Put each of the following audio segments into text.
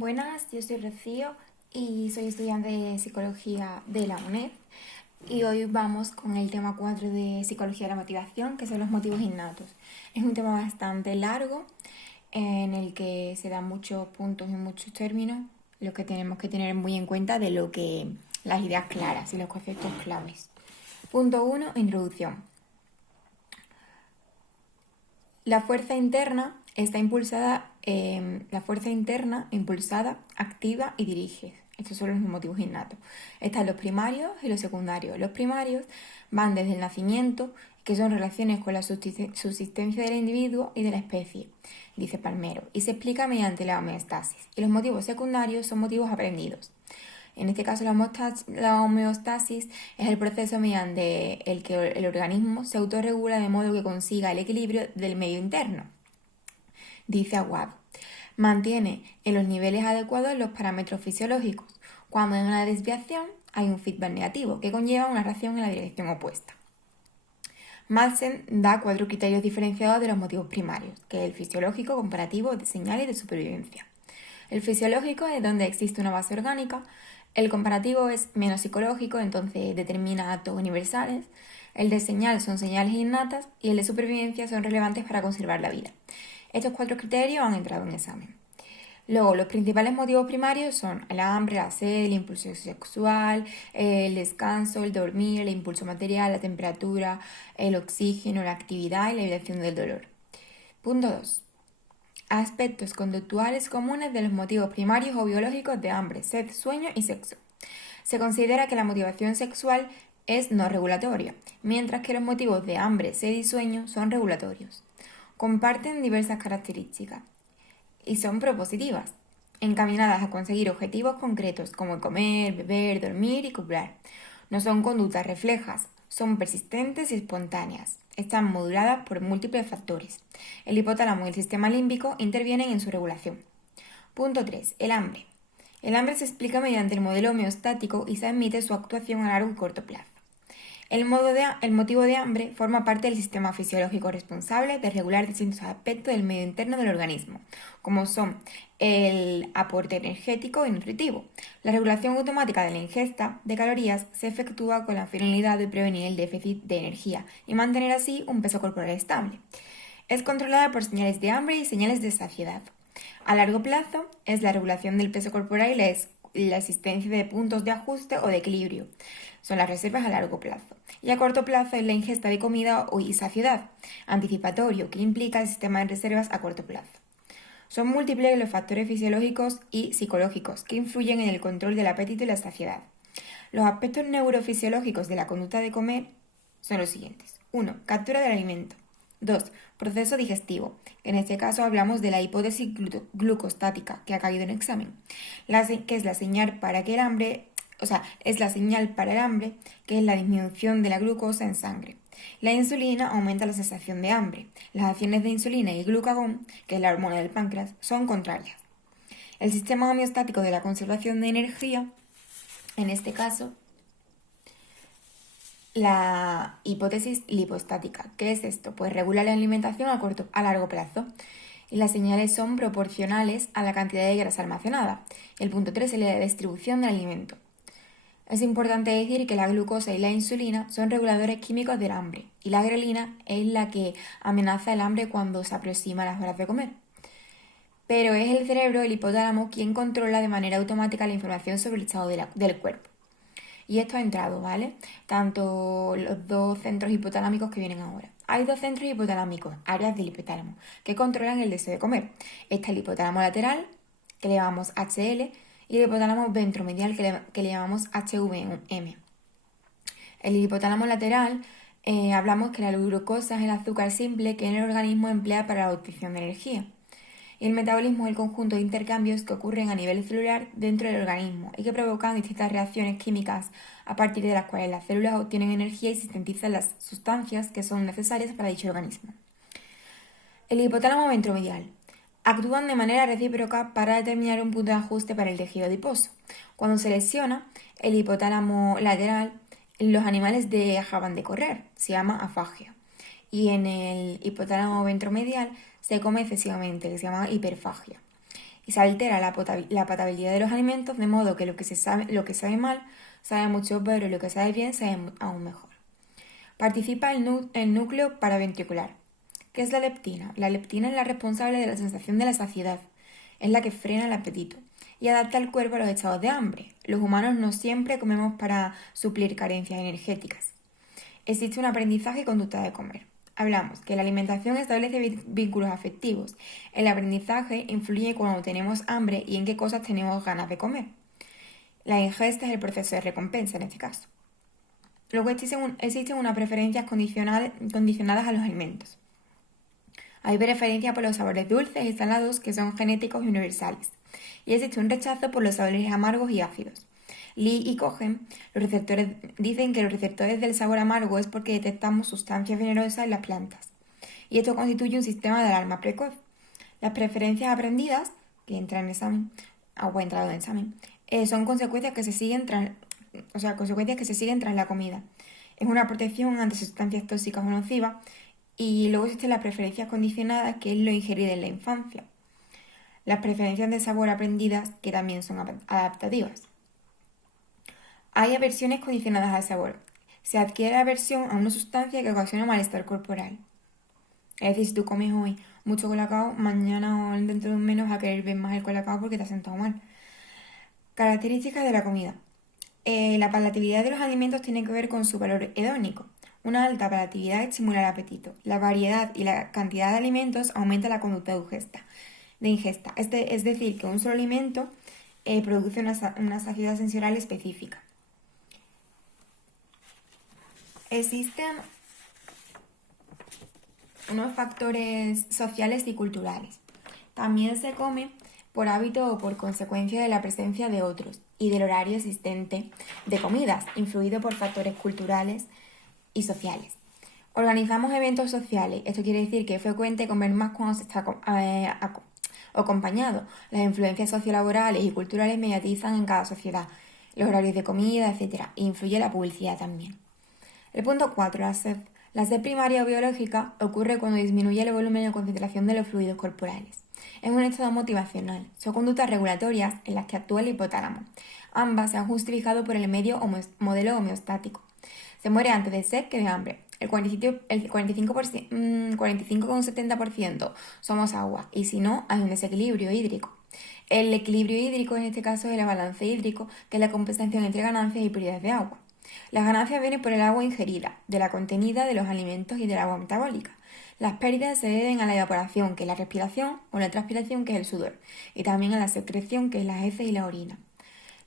Buenas, yo soy Rocío y soy estudiante de Psicología de la UNED y hoy vamos con el tema 4 de Psicología de la Motivación, que son los motivos innatos. Es un tema bastante largo en el que se dan muchos puntos y muchos términos, lo que tenemos que tener muy en cuenta de las ideas claras y los conceptos claves. Punto 1, introducción. La fuerza interna impulsada, activa y dirige. Estos son los motivos innatos. Están los primarios y los secundarios. Los primarios van desde el nacimiento, que son relaciones con la subsistencia del individuo y de la especie, dice Palmero, y se explica mediante la homeostasis. Y los motivos secundarios son motivos aprendidos. En este caso, la homeostasis es el proceso mediante el que el organismo se autorregula de modo que consiga el equilibrio del medio interno. Dice Aguado, mantiene en los niveles adecuados los parámetros fisiológicos. Cuando hay una desviación, hay un feedback negativo que conlleva una reacción en la dirección opuesta. Madsen da 4 criterios diferenciados de los motivos primarios, que es el fisiológico, comparativo, de señal y de supervivencia. El fisiológico es donde existe una base orgánica. El comparativo es menos psicológico, entonces determina actos universales. El de señal son señales innatas y el de supervivencia son relevantes para conservar la vida. Estos 4 criterios han entrado en examen. Luego, los principales motivos primarios son el hambre, la sed, el impulso sexual, el descanso, el dormir, el impulso material, la temperatura, el oxígeno, la actividad y la evitación del dolor. Punto 2. Aspectos conductuales comunes de los motivos primarios o biológicos de hambre, sed, sueño y sexo. Se considera que la motivación sexual es no regulatoria, mientras que los motivos de hambre, sed y sueño son regulatorios. Comparten diversas características y son propositivas, encaminadas a conseguir objetivos concretos como comer, beber, dormir y copular. No son conductas reflejas, son persistentes y espontáneas. Están moduladas por múltiples factores. El hipotálamo y el sistema límbico intervienen en su regulación. Punto 3. El hambre. El hambre se explica mediante el modelo homeostático y se admite su actuación a largo y corto plazo. El motivo de hambre forma parte del sistema fisiológico responsable de regular distintos aspectos del medio interno del organismo, como son el aporte energético y nutritivo. La regulación automática de la ingesta de calorías se efectúa con la finalidad de prevenir el déficit de energía y mantener así un peso corporal estable. Es controlada por señales de hambre y señales de saciedad. A largo plazo es la regulación del peso corporal y la existencia de puntos de ajuste o de equilibrio. Son las reservas a largo plazo. Y a corto plazo es la ingesta de comida y saciedad, anticipatorio, que implica el sistema de reservas a corto plazo. Son múltiples los factores fisiológicos y psicológicos que influyen en el control del apetito y la saciedad. Los aspectos neurofisiológicos de la conducta de comer son los siguientes. 1. Captura del alimento. 2. Proceso digestivo. En este caso hablamos de la hipótesis glucostática que ha caído en examen, que es la señal para que el hambre, es la señal para el hambre, que es la disminución de la glucosa en sangre. La insulina aumenta la sensación de hambre. Las acciones de insulina y glucagón, que es la hormona del páncreas, son contrarias. El sistema homeostático de la conservación de energía, en este caso, la hipótesis lipostática. ¿Qué es esto? Pues regula la alimentación a largo plazo. Y las señales son proporcionales a la cantidad de grasa almacenada. El punto 3 es la distribución del alimento. Es importante decir que la glucosa y la insulina son reguladores químicos del hambre y la grelina es la que amenaza el hambre cuando se aproxima a las horas de comer. Pero es el cerebro, el hipotálamo, quien controla de manera automática la información sobre el estado del cuerpo. Y esto ha entrado, ¿vale? Tanto los 2 centros hipotalámicos que vienen ahora. Hay 2 centros hipotalámicos, áreas del hipotálamo, que controlan el deseo de comer. Está el hipotálamo lateral, que le llamamos HL, y el hipotálamo ventromedial, que le llamamos HVM. El hipotálamo lateral, hablamos que la glucosa es el azúcar simple que el organismo emplea para la obtención de energía. Y el metabolismo es el conjunto de intercambios que ocurren a nivel celular dentro del organismo y que provocan distintas reacciones químicas a partir de las cuales las células obtienen energía y sintetizan las sustancias que son necesarias para dicho organismo. El hipotálamo ventromedial. Actúan de manera recíproca para determinar un punto de ajuste para el tejido adiposo. Cuando se lesiona el hipotálamo lateral, los animales dejaban de correr, se llama afagia. Y en el hipotálamo ventromedial se come excesivamente, que se llama hiperfagia. y se altera la potabilidad de los alimentos, de modo que lo que sabe mal sabe mucho peor y lo que sabe bien sabe aún mejor. Participa el núcleo paraventricular. ¿Qué es la leptina? La leptina es la responsable de la sensación de la saciedad, es la que frena el apetito y adapta el cuerpo a los estados de hambre. Los humanos no siempre comemos para suplir carencias energéticas. Existe un aprendizaje y conducta de comer. Hablamos que la alimentación establece vínculos afectivos. El aprendizaje influye cuando tenemos hambre y en qué cosas tenemos ganas de comer. La ingesta es el proceso de recompensa en este caso. Luego existen unas preferencias condicionadas a los alimentos. Hay preferencia por los sabores dulces y salados que son genéticos y universales. Y existe un rechazo por los sabores amargos y ácidos. Lee y Cohen dicen que los receptores del sabor amargo es porque detectamos sustancias venenosas en las plantas. Y esto constituye un sistema de alarma precoz. Las preferencias aprendidas, que entran en examen, o entrado en examen, son consecuencias que se siguen tras la comida. Es una protección ante sustancias tóxicas o nocivas. Y luego existen las preferencias condicionadas, que es lo ingerido en la infancia. Las preferencias de sabor aprendidas, que también son adaptativas. Hay aversiones condicionadas al sabor. Se adquiere aversión a una sustancia que ocasiona malestar corporal. Es decir, si tú comes hoy mucho colacao, mañana o dentro de un mes vas a querer ver más el colacao porque te has sentado mal. Características de la comida. La palatabilidad de los alimentos tiene que ver con su valor hedónico. Una alta palatabilidad estimula el apetito. La variedad y la cantidad de alimentos aumenta la conducta de ingesta. Es decir, que un solo alimento produce una saciedad sensorial específica. Existen unos factores sociales y culturales. También se come por hábito o por consecuencia de la presencia de otros y del horario existente de comidas, influido por factores culturales y sociales. Organizamos eventos sociales. Esto quiere decir que es frecuente comer más cuando se está acompañado. Las influencias sociolaborales y culturales mediatizan en cada sociedad los horarios de comida, etc. Influye la publicidad también. El punto 4, la sed. La sed primaria o biológica ocurre cuando disminuye el volumen o concentración de los fluidos corporales. Es un estado motivacional. Son conductas regulatorias en las que actúa el hipotálamo. Ambas se han justificado por el modelo homeostático. Se muere antes de sed que de hambre. El 45,70% somos agua y si no, hay un desequilibrio hídrico. El equilibrio hídrico en este caso es el balance hídrico, que es la compensación entre ganancias y pérdidas de agua. Las ganancias vienen por el agua ingerida, de la contenida de los alimentos y del agua metabólica. Las pérdidas se deben a la evaporación, que es la respiración, o la transpiración, que es el sudor, y también a la secreción, que es las heces y la orina.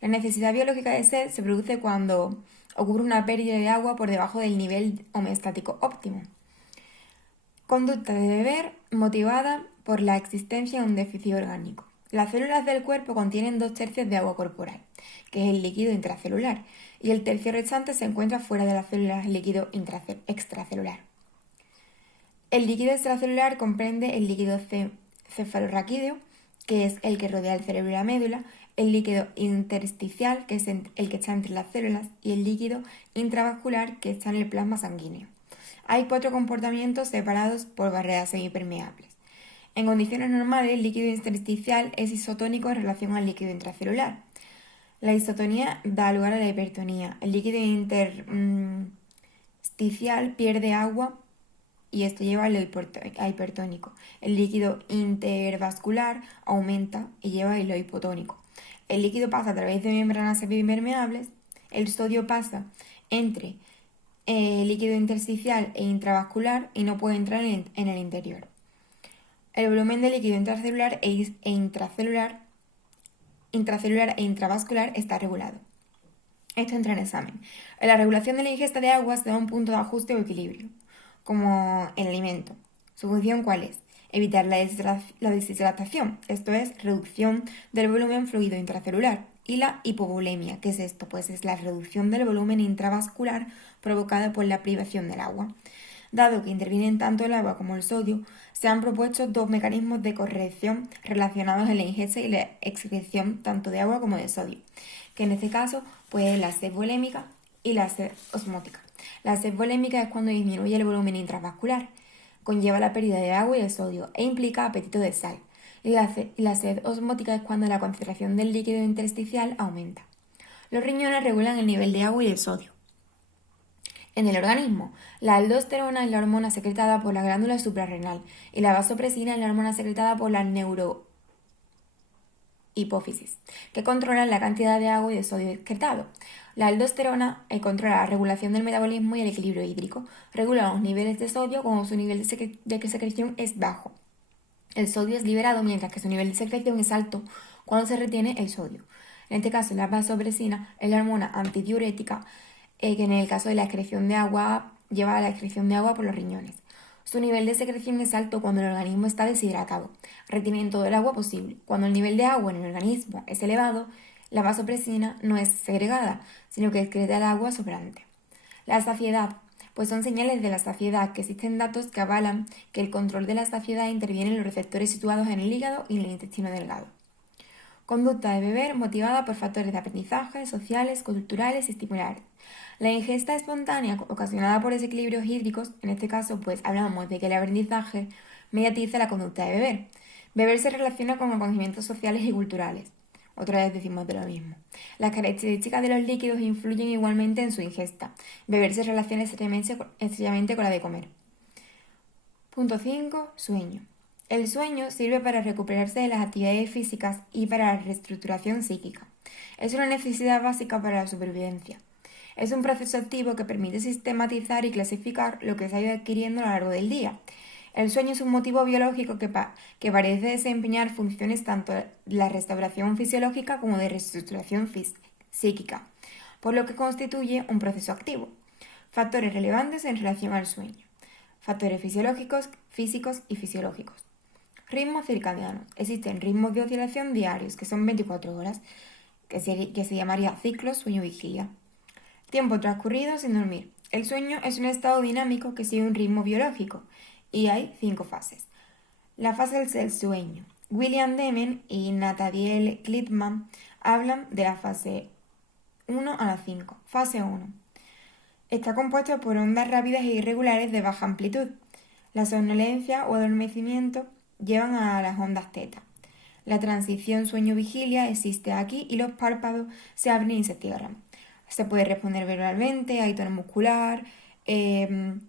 La necesidad biológica de sed se produce cuando ocurre una pérdida de agua por debajo del nivel homeostático óptimo. Conducta de beber motivada por la existencia de un déficit orgánico. Las células del cuerpo contienen 2/3 de agua corporal, que es el líquido intracelular, y el tercio restante se encuentra fuera de las células, el líquido extracelular. El líquido extracelular comprende el líquido cefalorraquídeo, que es el que rodea el cerebro y la médula, el líquido intersticial, que es el que está entre las células, y el líquido intravascular, que está en el plasma sanguíneo. Hay 4 comportamientos separados por barreras semipermeables. En condiciones normales, el líquido intersticial es isotónico en relación al líquido intracelular. La isotonía da lugar a la hipertonía. El líquido intersticial pierde agua y esto lleva a hipertónico. El líquido intervascular aumenta y lleva a lo hipotónico. El líquido pasa a través de membranas semipermeables. El sodio pasa entre líquido intersticial e intravascular y no puede entrar en el interior. El volumen de líquido intracelular intracelular e intravascular está regulado. Esto entra en examen. En la regulación de la ingesta de agua se da un punto de ajuste o equilibrio, como el alimento. ¿Su función cuál es? Evitar la deshidratación, esto es, reducción del volumen fluido intracelular. Y la hipovolemia, ¿qué es esto? Pues es la reducción del volumen intravascular provocada por la privación del agua. Dado que intervienen tanto el agua como el sodio, se han propuesto 2 mecanismos de corrección relacionados en la ingesta y la excreción tanto de agua como de sodio, que en este caso pues la sed volémica y la sed osmótica. La sed volémica es cuando disminuye el volumen intravascular, conlleva la pérdida de agua y de sodio e implica apetito de sal. y la sed osmótica es cuando la concentración del líquido intersticial aumenta. Los riñones regulan el nivel de agua y el sodio. En el organismo, la aldosterona es la hormona secretada por la glándula suprarrenal y la vasopresina es la hormona secretada por la neurohipófisis, que controlan la cantidad de agua y de sodio excretado. La aldosterona controla la regulación del metabolismo y el equilibrio hídrico, regula los niveles de sodio cuando su nivel de secreción es bajo. El sodio es liberado mientras que su nivel de secreción es alto cuando se retiene el sodio. En este caso, la vasopresina es la hormona antidiurética que en el caso de la excreción de agua lleva a la excreción de agua por los riñones. Su nivel de secreción es alto cuando el organismo está deshidratado, retienen todo el agua posible. Cuando el nivel de agua en el organismo es elevado, la vasopresina no es segregada, sino que excreta el agua sobrante. La saciedad, pues son señales de la saciedad, que existen datos que avalan que el control de la saciedad interviene en los receptores situados en el hígado y en el intestino delgado. Conducta de beber motivada por factores de aprendizaje, sociales, culturales y estimulares. La ingesta espontánea ocasionada por desequilibrios hídricos, en este caso pues hablamos de que el aprendizaje mediatiza la conducta de beber. Beber se relaciona con acontecimientos sociales y culturales. Otra vez decimos de lo mismo. Las características de los líquidos influyen igualmente en su ingesta. Beber se relaciona estrechamente con la de comer. Punto 5. Sueño. El sueño sirve para recuperarse de las actividades físicas y para la reestructuración psíquica. Es una necesidad básica para la supervivencia. Es un proceso activo que permite sistematizar y clasificar lo que se ha ido adquiriendo a lo largo del día. El sueño es un motivo biológico que parece desempeñar funciones tanto de la restauración fisiológica como de reestructuración psíquica, por lo que constituye un proceso activo. Factores relevantes en relación al sueño. Factores fisiológicos, físicos y fisiológicos. Ritmos circadianos. Existen ritmos de oscilación diarios, que son 24 horas, que se llamaría ciclo sueño-vigilia. Tiempo transcurrido sin dormir. El sueño es un estado dinámico que sigue un ritmo biológico y hay 5 fases. La fase del sueño. William Demen y Nathaniel Klitman hablan de la fase 1 a la 5. Fase 1. Está compuesto por ondas rápidas e irregulares de baja amplitud. La somnolencia o adormecimiento llevan a las ondas teta. La transición sueño-vigilia existe aquí y los párpados se abren y se cierran. Se puede responder verbalmente, hay tono muscular, el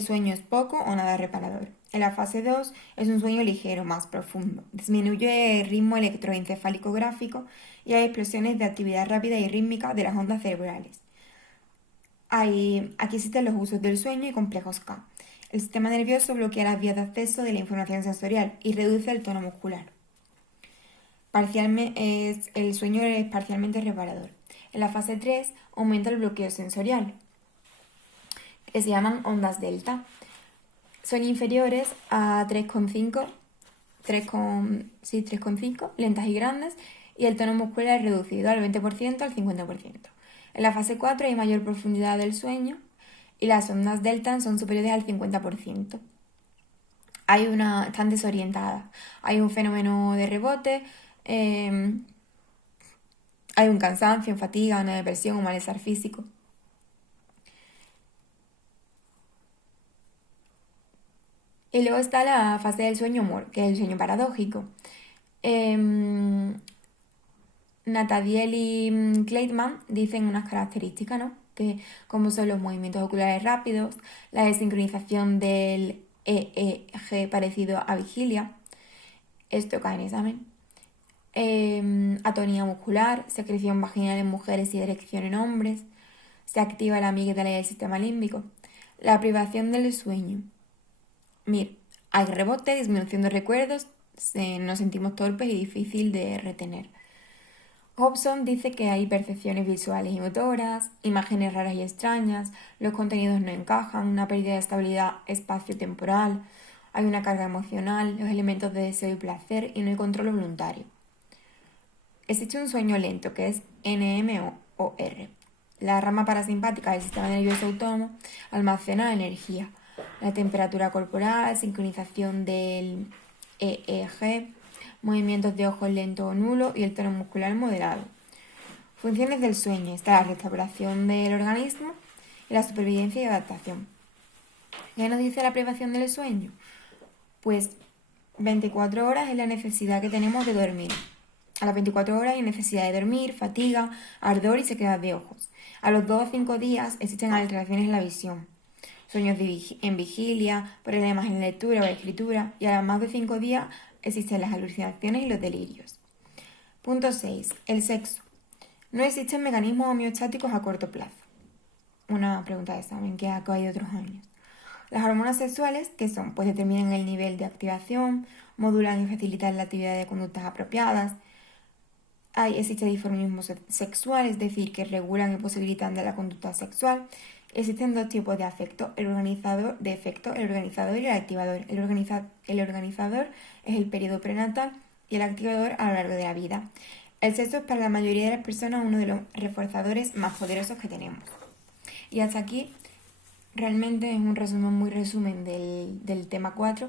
sueño es poco o nada reparador. En la fase 2 es un sueño ligero, más profundo. Disminuye el ritmo electroencefálico gráfico y hay explosiones de actividad rápida y rítmica de las ondas cerebrales. Aquí existen los usos del sueño y complejos K. El sistema nervioso bloquea las vías de acceso de la información sensorial y reduce el tono muscular. El sueño es parcialmente reparador. En la fase 3 aumenta el bloqueo sensorial, que se llaman ondas delta. Son inferiores a 3,5, lentas y grandes, y el tono muscular es reducido al 20% al 50%. En la fase 4 hay mayor profundidad del sueño y las ondas delta son superiores al 50%. Están desorientadas. Hay un fenómeno de rebote, hay un cansancio, fatiga, una depresión, un malestar físico. Y luego está la fase del sueño humor, que es el sueño paradójico. Nathaniel y Kleitman dicen unas características, ¿no? Que como son los movimientos oculares rápidos, la desincronización del EEG parecido a vigilia, esto cae en examen, atonía muscular, secreción vaginal en mujeres y erección en hombres, se activa la amígdala y el sistema límbico, la privación del sueño. Mira, hay rebote, disminución de recuerdos, nos sentimos torpes y difícil de retener. Hobson dice que hay percepciones visuales y motoras, imágenes raras y extrañas, los contenidos no encajan, una pérdida de estabilidad espacio-temporal, hay una carga emocional, los elementos de deseo y placer y no hay control voluntario. Existe un sueño lento que es NMOR. La rama parasimpática del sistema nervioso autónomo almacena energía. La temperatura corporal, sincronización del EEG, movimientos de ojos lentos o nulos y el tono muscular moderado. Funciones del sueño. Está la restauración del organismo y la supervivencia y adaptación. ¿Qué nos dice la privación del sueño? Pues 24 horas es la necesidad que tenemos de dormir. A las 24 horas hay necesidad de dormir, fatiga, ardor y sequedad de ojos. A los 2 o 5 días existen alteraciones en la visión, sueños en vigilia, problemas en lectura o escritura, y a los más de 5 días existen las alucinaciones y los delirios. Punto 6. El sexo. No existen mecanismos homeostáticos a corto plazo. Una pregunta de examen que ha caído otros años. Las hormonas sexuales, ¿qué son? Pues determinan el nivel de activación, modulan y facilitan la actividad de conductas apropiadas. Existe dimorfismo sexual, es decir, que regulan y posibilitan de la conducta sexual. Existen dos tipos de afecto, el organizador y el activador. El organizador es el periodo prenatal y el activador a lo largo de la vida. El sexo es para la mayoría de las personas uno de los reforzadores más poderosos que tenemos. Y hasta aquí realmente es un resumen del tema 4,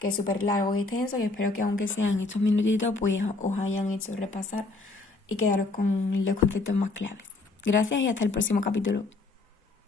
que es súper largo y extenso, y espero que aunque sean estos minutitos pues os hayan hecho repasar y quedaros con los conceptos más claves. Gracias y hasta el próximo capítulo.